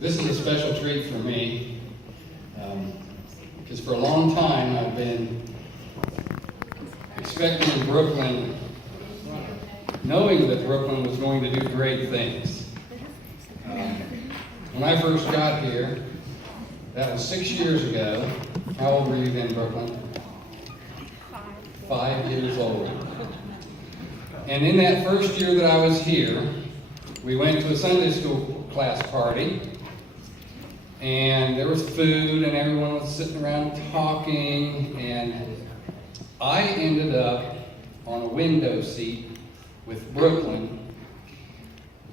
This is a special treat for me, because for a long time I've been expecting Brooklyn, knowing that Brooklyn was going to do great things. When I first got here, that was 6 years ago. How old were you then, Brooklyn? 5 years old. And in that first year that I was here, we went to a Sunday school class party, and there was food, and everyone was sitting around talking, and I ended up on a window seat with Brooklyn,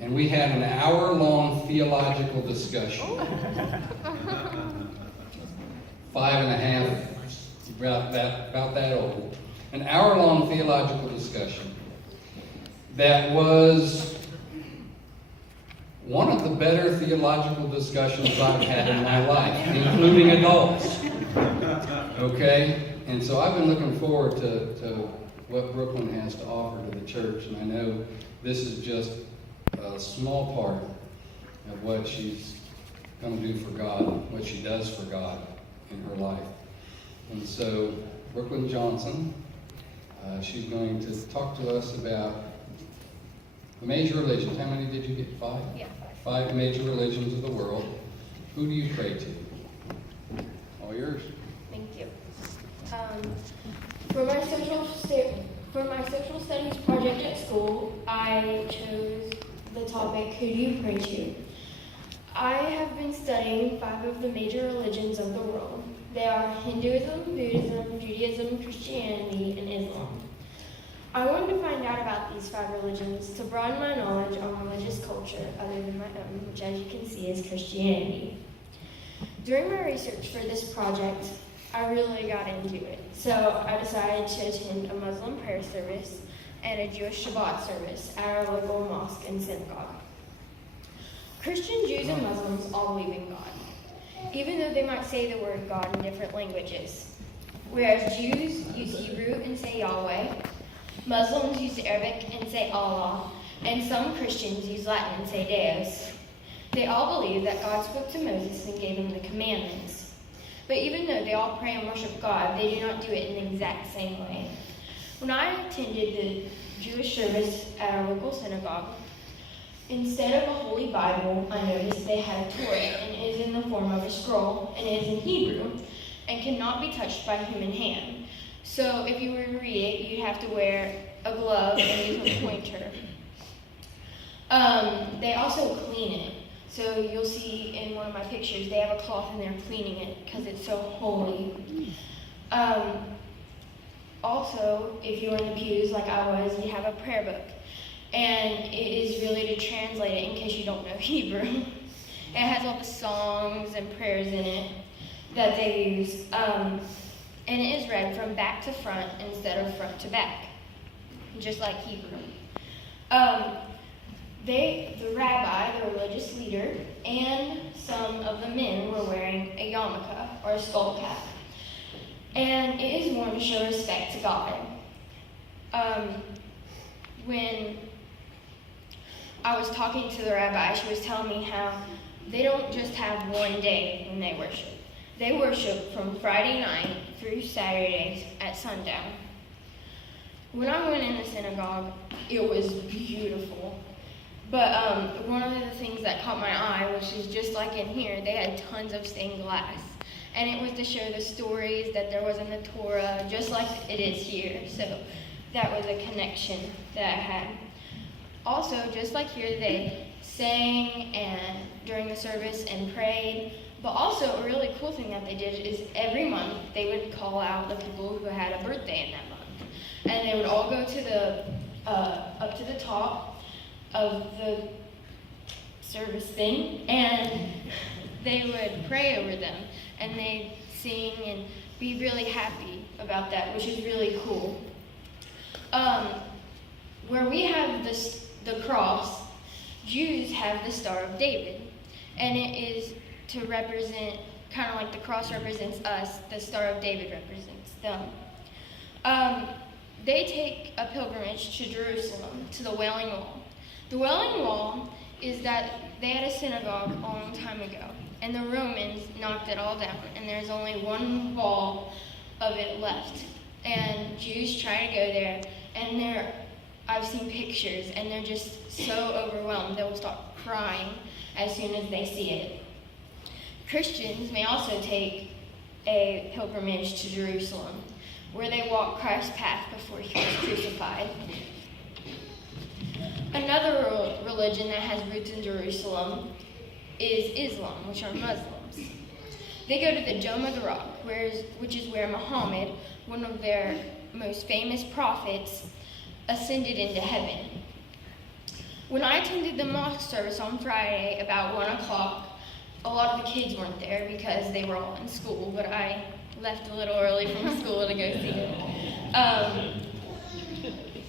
and we had an hour-long theological discussion. 5.5, about that old. An hour-long theological discussion that was one of the better theological discussions I've had in my life, including adults. Okay? And so I've been looking forward to what Brooklyn has to offer to the church, and I know this is just a small part of what she's going to do for God, what she does for God in her life. And so Brooklyn Johnson, she's going to talk to us about the major religions. How many did you get? 5? Yeah. 5 major religions of the world. Who do you pray to? All yours. Thank you. For my social studies project at school, I chose the topic, who do you pray to? I have been studying 5 of the major religions of the world. They are Hinduism, Buddhism, Judaism, Christianity, and Islam. I wanted to find out about these 5 religions to broaden my knowledge on religious culture other than my own, which as you can see is Christianity. During my research for this project, I really got into it. So I decided to attend a Muslim prayer service and a Jewish Shabbat service at our local mosque and synagogue. Christian Jews and Muslims all believe in God, even though they might say the word God in different languages. Whereas Jews use Hebrew and say Yahweh, Muslims use Arabic and say Allah, and some Christians use Latin and say Deus. They all believe that God spoke to Moses and gave him the commandments. But even though they all pray and worship God, they do not do it in the exact same way. When I attended the Jewish service at our local synagogue, instead of a Holy Bible, I noticed they had a Torah, and it is in the form of a scroll, and it is in Hebrew, and cannot be touched by human hand. So if you were to read it, you'd have to wear a glove and use a pointer. They also clean it. So you'll see in one of my pictures, they have a cloth and they're cleaning it because it's so holy. Also, if you're in the pews like I was, you have a prayer book. And it is really to translate it in case you don't know Hebrew. It has all the songs and prayers in it that they use. And it is read from back to front instead of front to back, just like Hebrew. The rabbi, the religious leader, and some of the men were wearing a yarmulke, or a skull cap. And it is worn to show respect to God. When I was talking to the rabbi, she was telling me how they don't just have one day when they worship. They worship from Friday night through Saturdays at sundown. When I went in the synagogue, it was beautiful. But one of the things that caught my eye, which is just like in here, they had tons of stained glass. And it was to show the stories that there was in the Torah, just like it is here. So that was a connection that I had. Also, just like here, they sang and during the service and prayed. But also, a really cool thing that they did is every month they would call out the people who had a birthday in that month. And they would all go to the up to the top of the service thing, and they would pray over them, and they'd sing and be really happy about that, which is really cool. Where we have the cross, Jews have the Star of David, and it is to represent, kind of like the cross represents us, the Star of David represents them. They take a pilgrimage to Jerusalem, to the Wailing Wall. The Wailing Wall is that they had a synagogue a long time ago, and the Romans knocked it all down, and there's only one wall of it left. And Jews try to go there, and I've seen pictures, and they're just so overwhelmed, they'll start crying as soon as they see it. Christians may also take a pilgrimage to Jerusalem, where they walk Christ's path before he was crucified. Another religion that has roots in Jerusalem is Islam, which are Muslims. They go to the Dome of the Rock, which is where Muhammad, one of their most famous prophets, ascended into heaven. When I attended the mosque service on Friday about 1 o'clock, a lot of the kids weren't there because they were all in school, but I left a little early from school to go see it.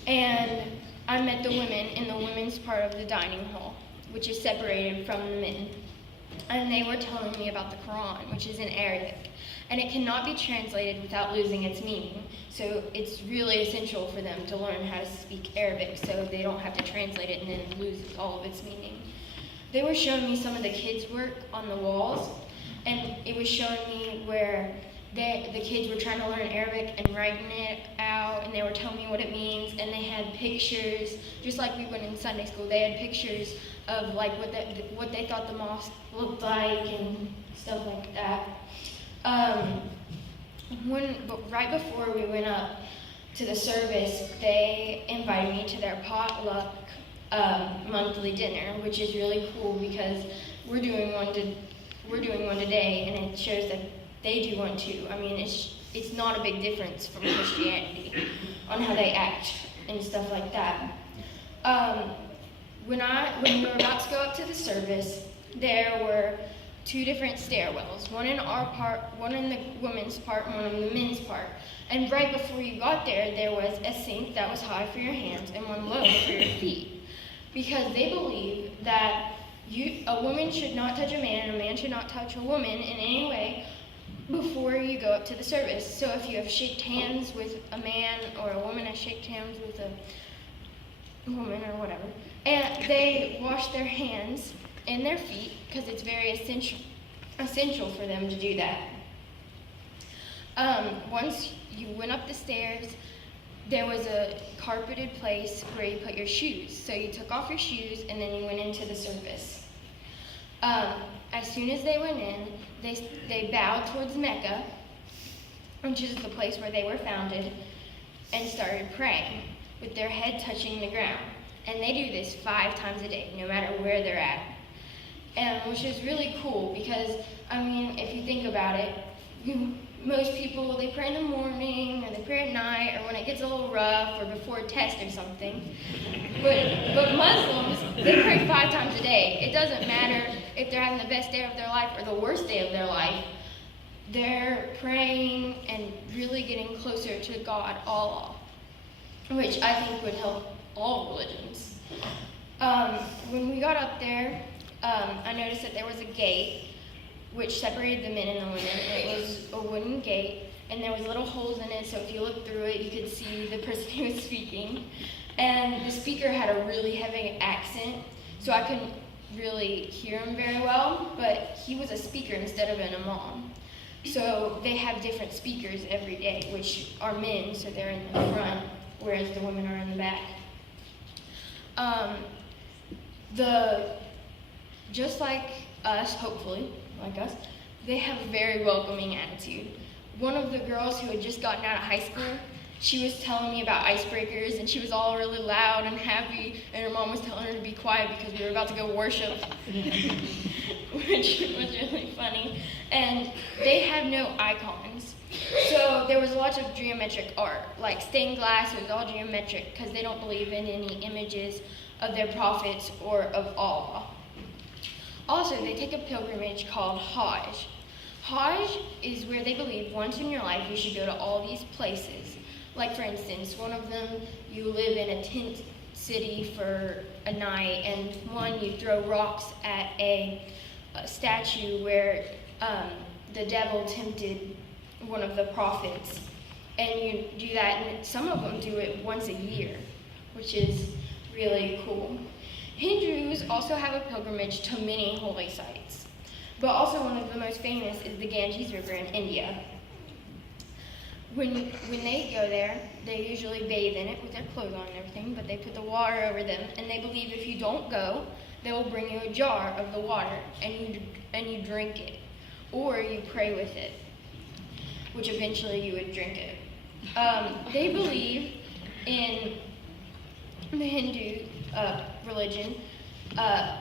And I met the women in the women's part of the dining hall, which is separated from the men. And they were telling me about the Quran, which is in Arabic. And it cannot be translated without losing its meaning. So it's really essential for them to learn how to speak Arabic so they don't have to translate it and then lose all of its meaning. They were showing me some of the kids' work on the walls, and it was showing me where the kids were trying to learn Arabic and writing it out, and they were telling me what it means, and they had pictures, just like we went in Sunday school. They had pictures of like what they thought the mosque looked like and stuff like that. Right before we went up to the service, they invited me to their potluck monthly dinner, which is really cool because we're doing one today, and it shows that they do one too. I mean, it's not a big difference from Christianity on how they act and stuff like that. When we were about to go up to the service, there were two different stairwells, one in our part, one in the women's part, and one in the men's part. And right before you got there, there was a sink that was high for your hands and one low for your feet, because they believe that a woman should not touch a man and a man should not touch a woman in any way before you go up to the service. So if you have shaked hands with a man, or a woman has shaked hands with a woman or whatever, and they wash their hands and their feet because it's very essential for them to do that. Once you went up the stairs, there was a carpeted place where you put your shoes. So you took off your shoes and then you went into the service. As soon as they went in, they bowed towards Mecca, which is the place where they were founded, and started praying with their head touching the ground. And they do this 5 times a day, no matter where they're at. Which is really cool because, I mean, if you think about it, most people, they pray in the morning, or they pray at night, or when it gets a little rough, or before a test or something. But Muslims, they pray 5 times a day. It doesn't matter if they're having the best day of their life or the worst day of their life. They're praying and really getting closer to God all, which I think would help all religions. When we got up there, I noticed that there was a gate which separated the men and the women. It was a wooden gate, and there was little holes in it, so if you looked through it, you could see the person who was speaking. And the speaker had a really heavy accent, so I couldn't really hear him very well, but he was a speaker instead of an imam. So they have different speakers every day, which are men, so they're in the front, whereas the women are in the back. Just like us, hopefully, like us, they have a very welcoming attitude. One of the girls who had just gotten out of high school, she was telling me about icebreakers, and she was all really loud and happy, and her mom was telling her to be quiet because we were about to go worship, which was really funny. And they have no icons. So there was lots of geometric art, like stained glass. It was all geometric because they don't believe in any images of their prophets or of Allah. Also, they take a pilgrimage called Hajj. Hajj is where they believe once in your life you should go to all these places. Like, for instance, one of them, you live in a tent city for a night, and one, you throw rocks at a statue where the devil tempted one of the prophets. And you do that, and some of them do it once a year, which is really cool. Hindus also have a pilgrimage to many holy sites, but also one of the most famous is the Ganges River in India. When they go there, they usually bathe in it with their clothes on and everything, but they put the water over them, and they believe if you don't go, they will bring you a jar of the water, and you drink it, or you pray with it, which eventually you would drink it. They believe in the Hindu religion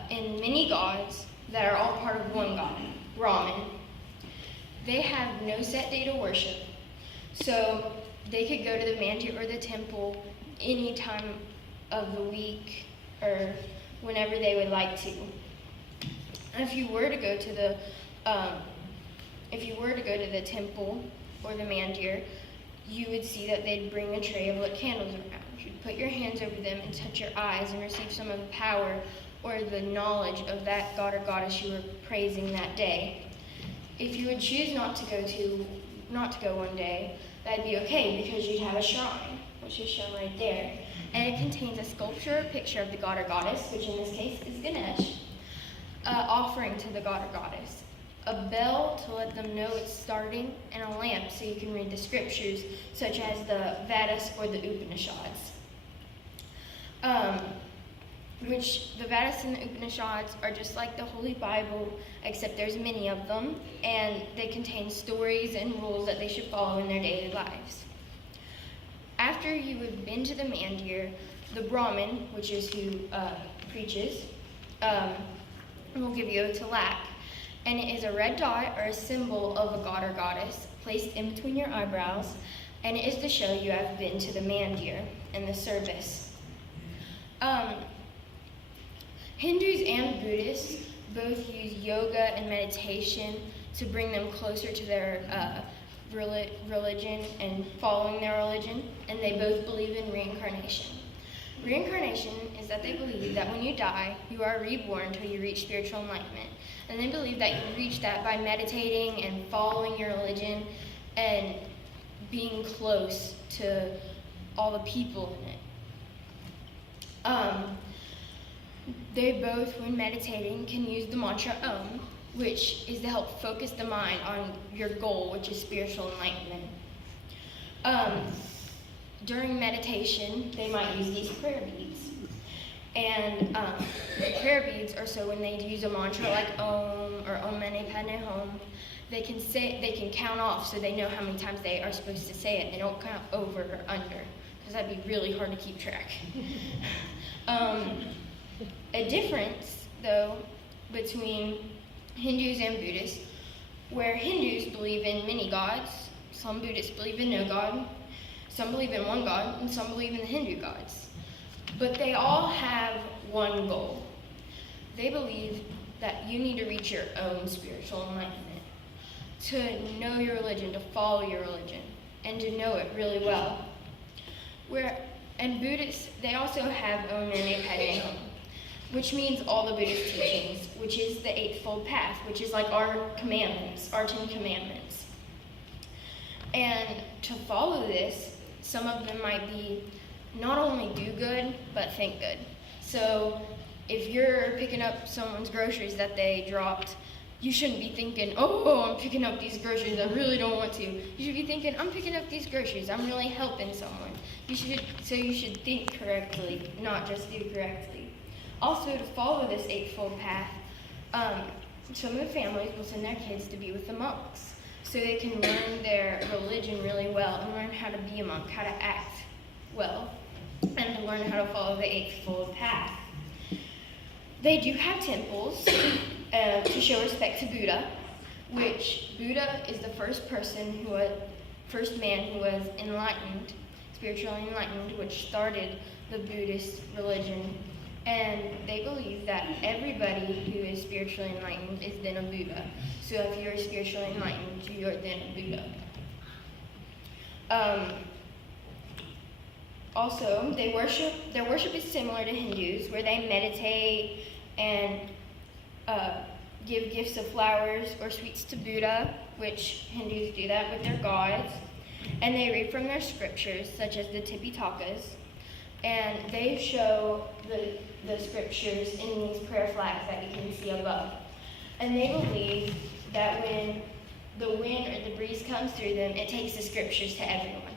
in many gods that are all part of one god, Brahman. They have no set day to worship, so they could go to the mandir or the temple any time of the week or whenever they would like to. And if you were to go to the temple or the mandir, you would see that they'd bring a tray of lit candles around. You'd put your hands over them and touch your eyes and receive some of the power or the knowledge of that god or goddess you were praising that day. If you would choose not to go one day, that'd be okay because you'd have a shrine, which is shown right there. And it contains a sculpture or picture of the god or goddess, which in this case is Ganesh, offering to the god or goddess, a bell to let them know it's starting, and a lamp so you can read the scriptures, such as the Vedas or the Upanishads. Which the Vedas and the Upanishads are just like the Holy Bible, except there's many of them, and they contain stories and rules that they should follow in their daily lives. After you have been to the mandir, the Brahmin, which is who preaches, will give you a tilak, and it is a red dot or a symbol of a god or goddess placed in between your eyebrows, and it is to show you have been to the mandir and the service. Hindus and Buddhists both use yoga and meditation to bring them closer to their religion and following their religion, and they both believe in reincarnation. Reincarnation is that they believe that when you die, you are reborn until you reach spiritual enlightenment. And they believe that you reach that by meditating and following your religion and being close to all the people in it. They both, when meditating, can use the mantra Om, which is to help focus the mind on your goal, which is spiritual enlightenment. During meditation, they might use these prayer beads. And the prayer beads are so when they use a mantra like Om or Om Mani Padme Hum, they can count off so they know how many times they are supposed to say it. They don't count over or under, because that'd be really hard to keep track. A difference, though, between Hindus and Buddhists, where Hindus believe in many gods, some Buddhists believe in no god, some believe in one god, and some believe in the Hindu gods. But they all have one goal. They believe that you need to reach your own spiritual enlightenment, to know your religion, to follow your religion, and to know it really well. And Buddhists, they also have Om Mani Padme Hum, which means all the Buddhist teachings, which is the Eightfold Path, which is like our commandments, our 10 Commandments. And to follow this, some of them might be not only do good, but think good. So if you're picking up someone's groceries that they dropped, you shouldn't be thinking, oh, I'm picking up these groceries, I really don't want to. You should be thinking, I'm picking up these groceries, I'm really helping someone. You should think correctly, not just do correctly. Also, to follow this Eightfold Path, some of the families will send their kids to be with the monks, so they can learn their religion really well and learn how to be a monk, how to act well, and to learn how to follow the Eightfold Path. They do have temples to show respect to Buddha, which Buddha is the first man who was enlightened, spiritually enlightened, which started the Buddhist religion. And they believe that everybody who is spiritually enlightened is then a Buddha. So if you're spiritually enlightened, you are then a Buddha. Also, their worship is similar to Hindus, where they meditate and give gifts of flowers or sweets to Buddha, which Hindus do that with their gods. And they read from their scriptures, such as the Tipitakas, and they show the scriptures in these prayer flags that you can see above. And they believe that when the wind or the breeze comes through them, it takes the scriptures to everyone,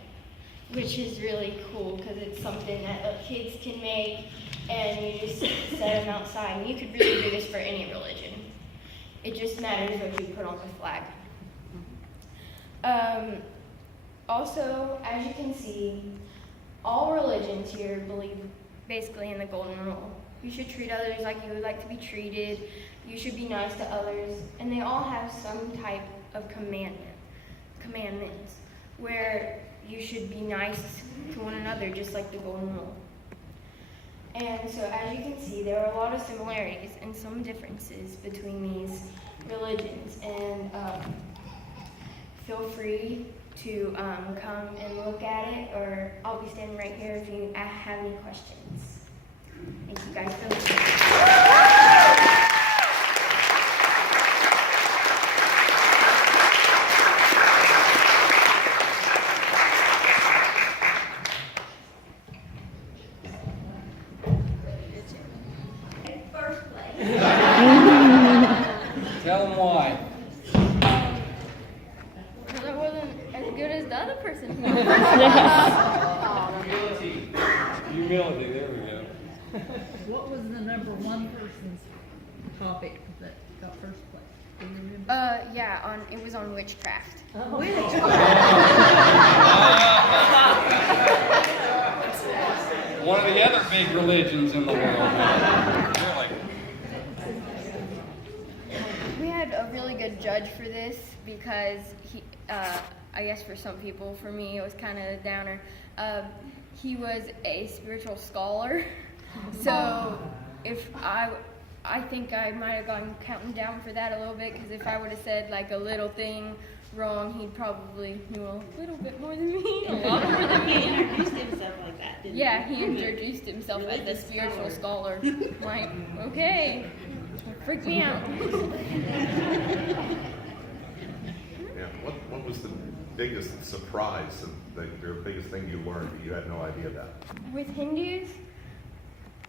which is really cool because it's something that the kids can make, and you just set them outside. And you could really do this for any religion. It just matters what you put on the flag. Also, as you can see, all religions here believe basically in the golden rule. You should treat others like you would like to be treated. You should be nice to others. And they all have some type of commandments where you should be nice to one another, just like the golden rule. And so as you can see, there are a lot of similarities and some differences between these religions. And feel free to come and look at it, or I'll be standing right here if you have any questions. Thank you guys for listening. Tell them why. Because I wasn't as good as the other person. Humility, there we go. What was the number one person's topic that got first place? Do you remember? Yeah, it was on witchcraft. One of the other big religions in the world. Really. We had a really good judge for this because he, I guess for some people, for me it was kind of a downer. He was a spiritual scholar, so if I think I might have gone counting down for that a little bit, because if I would have said like a little thing wrong, he probably knew a little bit more than me, a lot more than me. He introduced himself like that, didn't he? Yeah, he introduced himself as a spiritual scholar. I'm like, okay, freak me out. Yeah, what was the biggest surprise, your biggest thing you learned that you had no idea about? With Hindus,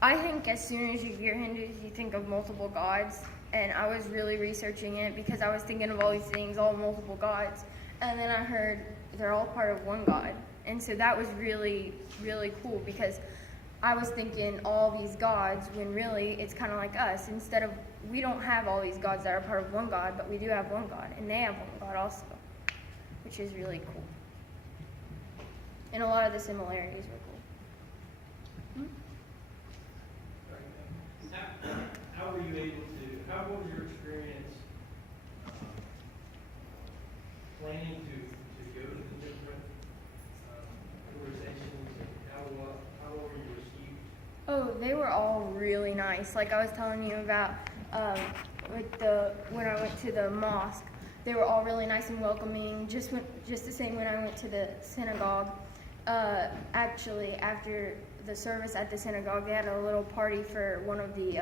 I think as soon as you hear Hindus, you think of multiple gods. And I was really researching it because I was thinking of all these things, all multiple gods. And then I heard they're all part of one God. And so that was really, really cool because I was thinking all these gods when really it's kind of like us. Instead of, we don't have all these gods that are part of one God, but we do have one God. And they have one God also, which is really cool. And a lot of the similarities were cool. How were you able to, how was your experience planning to go to the different organizations, and how were you received? Oh, they were all really nice. Like I was telling you about when I went to the mosque, they were all really nice and welcoming. Just the same when I went to the synagogue. Actually, after the service at the synagogue, they had a little party for one of the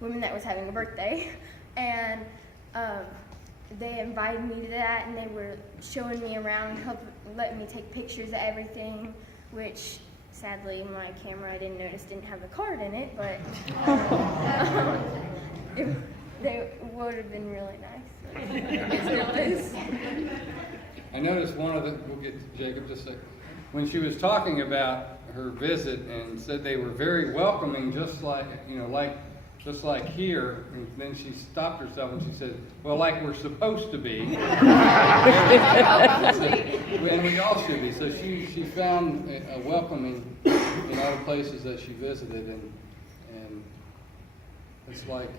women that was having a birthday, and they invited me to that, and they were showing me around, letting me take pictures of everything, which sadly my camera, I didn't notice, didn't have the card in it, but they would have been really nice. It still is. I noticed we'll get to Jacob just a second. When she was talking about her visit and said they were very welcoming, just like here, and then she stopped herself and she said, well, like we're supposed to be. And we all should be. So she found a welcoming in all the places that she visited, and it's like,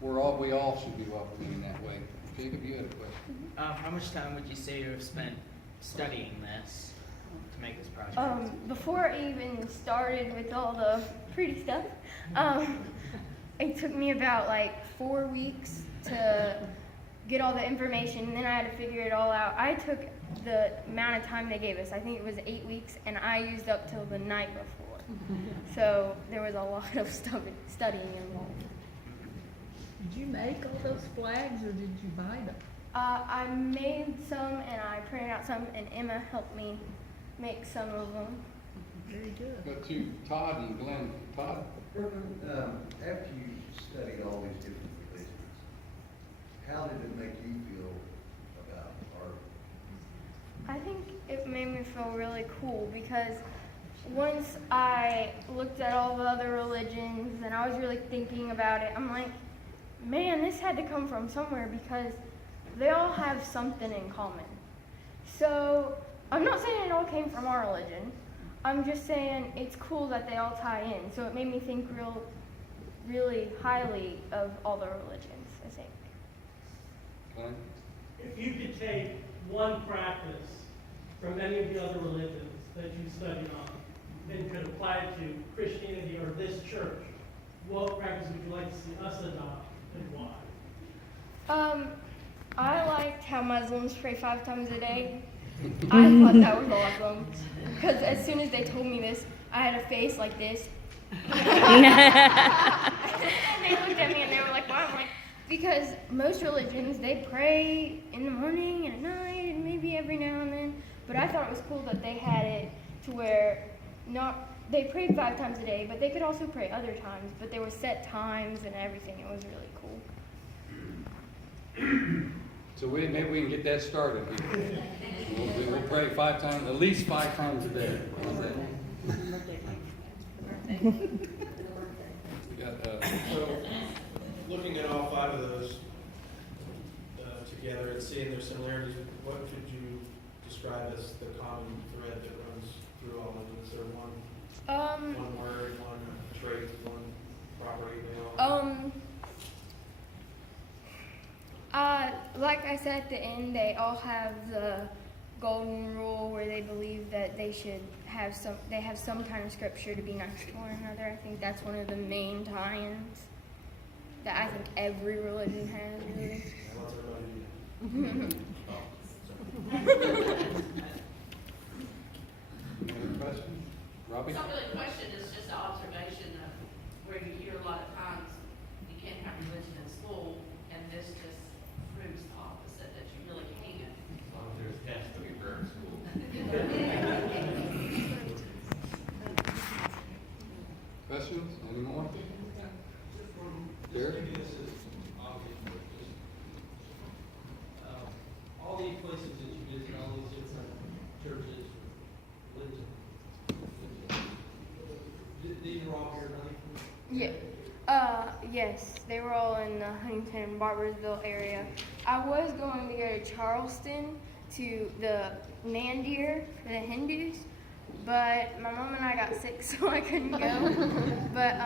we all should be welcoming in that way. Jacob, you had a question. How much time would you say you have spent studying this to make this project? Before I even started with all the pretty stuff, it took me about 4 weeks to get all the information, and then I had to figure it all out. I took the amount of time they gave us. I think it was 8 weeks, and I used up till the night before. So there was a lot of studying involved. Did you make all those flags, or did you buy them? I made some, and I printed out some, and Emma helped me make some of them. Very good. Go to Todd and Glenn. Todd? After you studied all these different religions, how did it make you feel about art? I think it made me feel really cool because once I looked at all the other religions and I was really thinking about it, I'm like, man, this had to come from somewhere because they all have something in common. So I'm not saying it all came from our religion. I'm just saying it's cool that they all tie in. So it made me think really highly of all the religions, I think. Glenn? If you could take one practice from any of the other religions that you studied on and could apply it to Christianity or this church, what practice would you like to see us adopt and why? I liked how Muslims pray 5 times a day. I thought that was awesome. Because as soon as they told me this, I had a face like this. And they looked at me and they were like, why? I'm like, because most religions, they pray in the morning and at night and maybe every now and then. But I thought it was cool that they had it to where they prayed 5 times a day, but they could also pray other times. But there were set times and everything. It was really cool. So maybe we can get that started. We'll pray 5 times, at least 5 times a day. How's that? We got, So, looking at all 5 of those together and seeing their similarities, what could you describe as the common thread that runs through all of them? Is there one word, one trait, one property they all? Like I said at the end, they all have the golden rule where they believe that they have some kind of scripture to be nice to one another. I think that's one of the main tie-ins that I think every religion has, really. What's everybody do? any other questions? Robbie? It's not really a question, it's just an observation of where you hear a lot of times you can't have religion in school, and this just proves the opposite, that you really can. As long as there's tests to be fair in school. Questions? Any more? Derek? Maybe this is obvious, but just, all these places that you visit, all these different churches, religions, these are all here, right? Yeah. Yes, they were all in the Huntington, Barbersville area. I was going to go to Charleston to the Mandir for the Hindus, but my mom and I got sick, so I couldn't go. But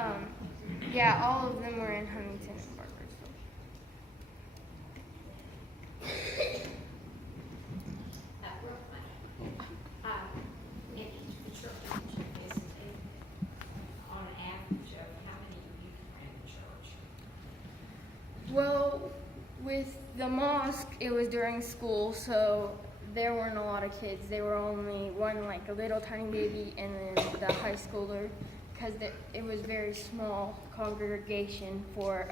yeah, all of them were in Huntington and Barbersville. At Brooklyn, in the church visited, on an average of how many youth in the church? Well, with the mosque, it was during school, so there weren't a lot of kids. There were only one, like a little tiny baby, and then the high schooler, because it was very small congregation for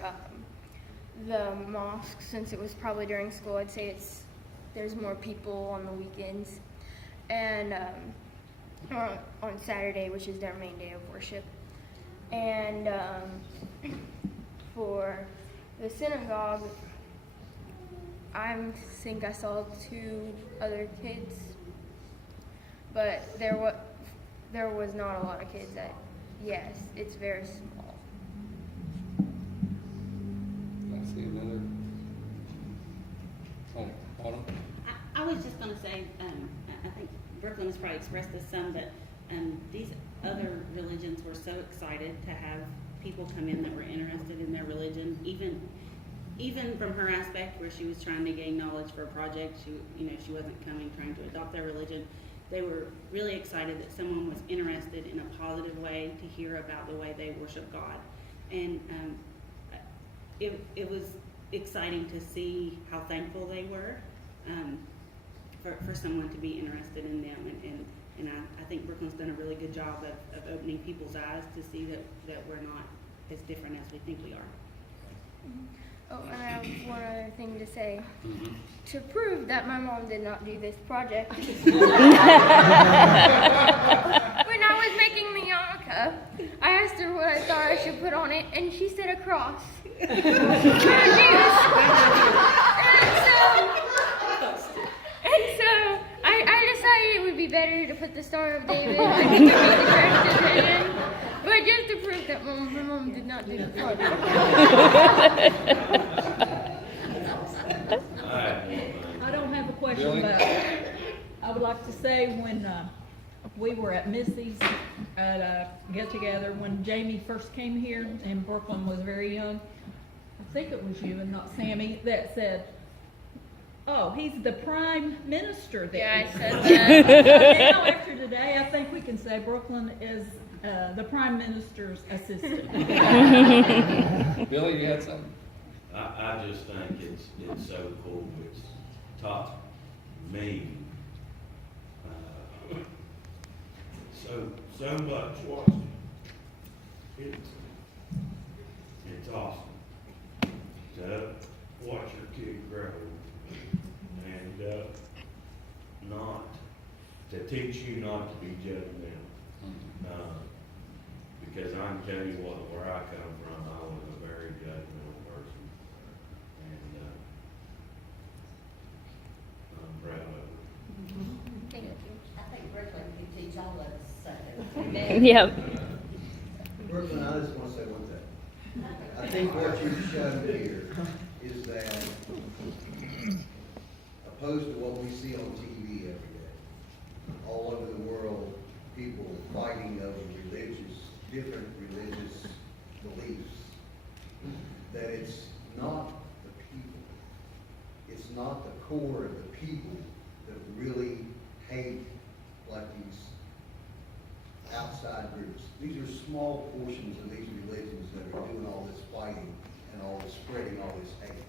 the mosque. Since it was probably during school, I'd say there's more people on the weekends, and on Saturday, which is their main day of worship, and for the synagogue, I think I saw 2 other kids, but there was not a lot of kids. Yes, it's very small. I see another. Oh, Autumn? I was just going to say, I think Brooklyn has probably expressed this some, but these other religions were so excited to have people come in that were interested in their religion, even from her aspect where she was trying to gain knowledge for a project. She wasn't coming trying to adopt their religion. They were really excited that someone was interested in a positive way to hear about the way they worship God. And it was exciting to see how thankful they were for someone to be interested in them. And I think Brooklyn's done a really good job of opening people's eyes to see that we're not as different as we think we are. Mm-hmm. Oh, and I have one other thing to say. Mm-hmm. To prove that my mom did not do this project, when I was I asked her what I thought I should put on it, and she said a cross. And so I decided it would be better to put the Star of David. I think it would be the correct decision. But just to prove that my mom did not do the part. I don't have a question, but I would like to say when we were at Missy's at a get-together, when Jamie first came here and Brooklyn was very young, I think it was you and not Sammy that said, "Oh, he's the prime minister there." Yeah, I said that. Now after today, I think we can say Brooklyn is the prime minister's assistant. Billy, you had something? I just think it's so cool. It's taught me so much. It's awesome to watch your kid grow and not to teach you not to be judgmental. Because I can tell you where I come from, I was a very judgmental person, and I'm proud of it. I think Brooklyn could teach all of us something. Yep. Brooklyn, I just want to say one thing. I think what you've shown here is that, opposed to what we see on TV every day, all over the world, people fighting over different religious beliefs, that it's not the people, it's not the core of the people that really hate like these outside groups. These are small portions of these religions that are doing all this fighting and all this spreading all this hate.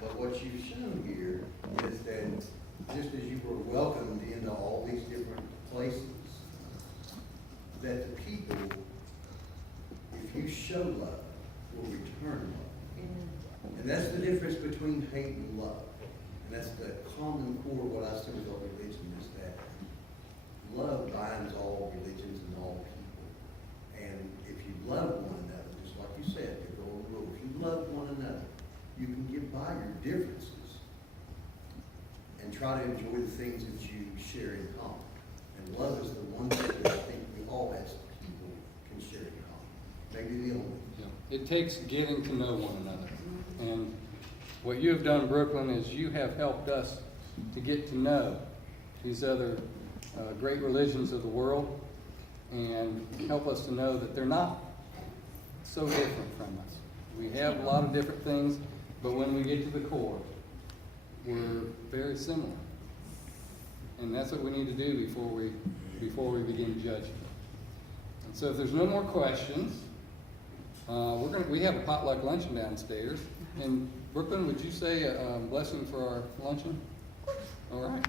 But what you've shown here is that just as you were welcomed into all these different places, that the people, if you show love, will return love. And that's the difference between hate and love. And that's the common core of what I see with all religion, is that love binds all religions and all people. And if you love one another, just like you said, the golden rule, if you love one another, you can get by your differences and try to enjoy the things that you share in common. And love is the one thing that I think we all as people can share in common. Maybe the only. Yeah. It takes getting to know one another. And what you have done, Brooklyn, is you have helped us to get to know these other great religions of the world and help us to know that they're not so different from us. We have a lot of different things, but when we get to the core, we're very similar. And that's what we need to do before we begin judging. And so if there's no more questions, we have a potluck luncheon downstairs. And Brooklyn, would you say a blessing for our luncheon? All right.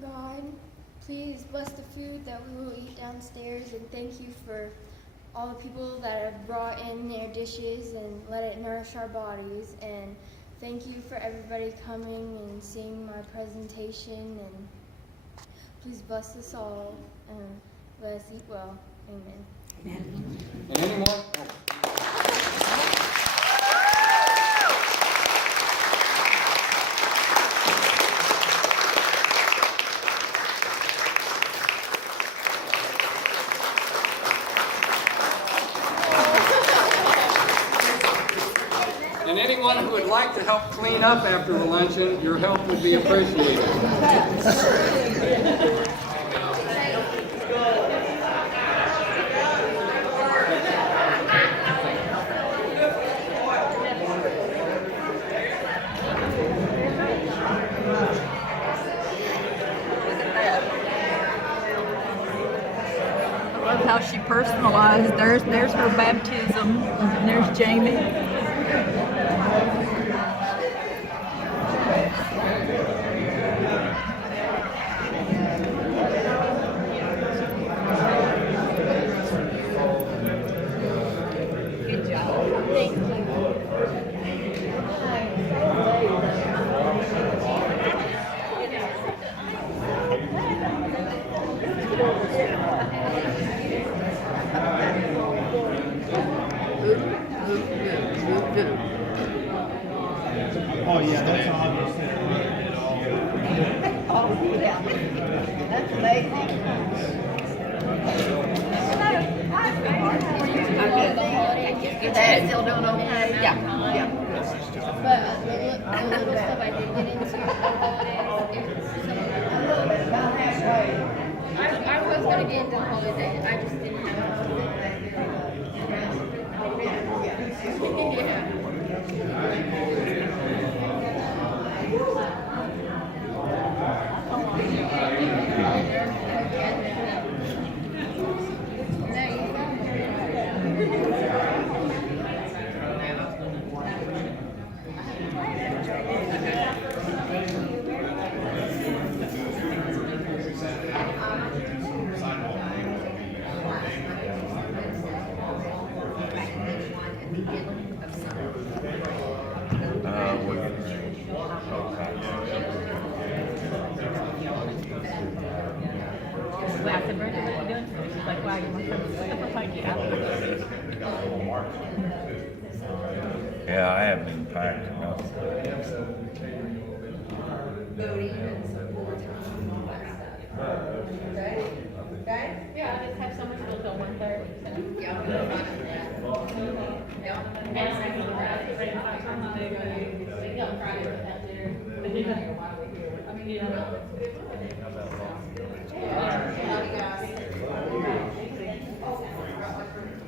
God, please bless the food that we will eat downstairs, and thank you for all the people that have brought in their dishes and let it nourish our bodies. And thank you for everybody coming and seeing my presentation, and please bless us all and let us eat well. Amen. And anyone? And anyone who would like to help clean up after the luncheon, your help would be appreciated. I love how she personalized. There's her baptism, and there's Jamie. Good job. Thank you. Good. Oh, yeah, that's obvious. Oh, yeah. That's amazing. Your dad still doing okay? Yeah, yeah. But the little stuff I did get into for the holidays, A little bit, about halfway. I was gonna get into the holidays, I just didn't have Well, I said, Brenda, what are you doing? She's like, wow, you must have stuff like you out. Yeah, I haven't even packed enough. Yeah, I just have so much to till 1:30.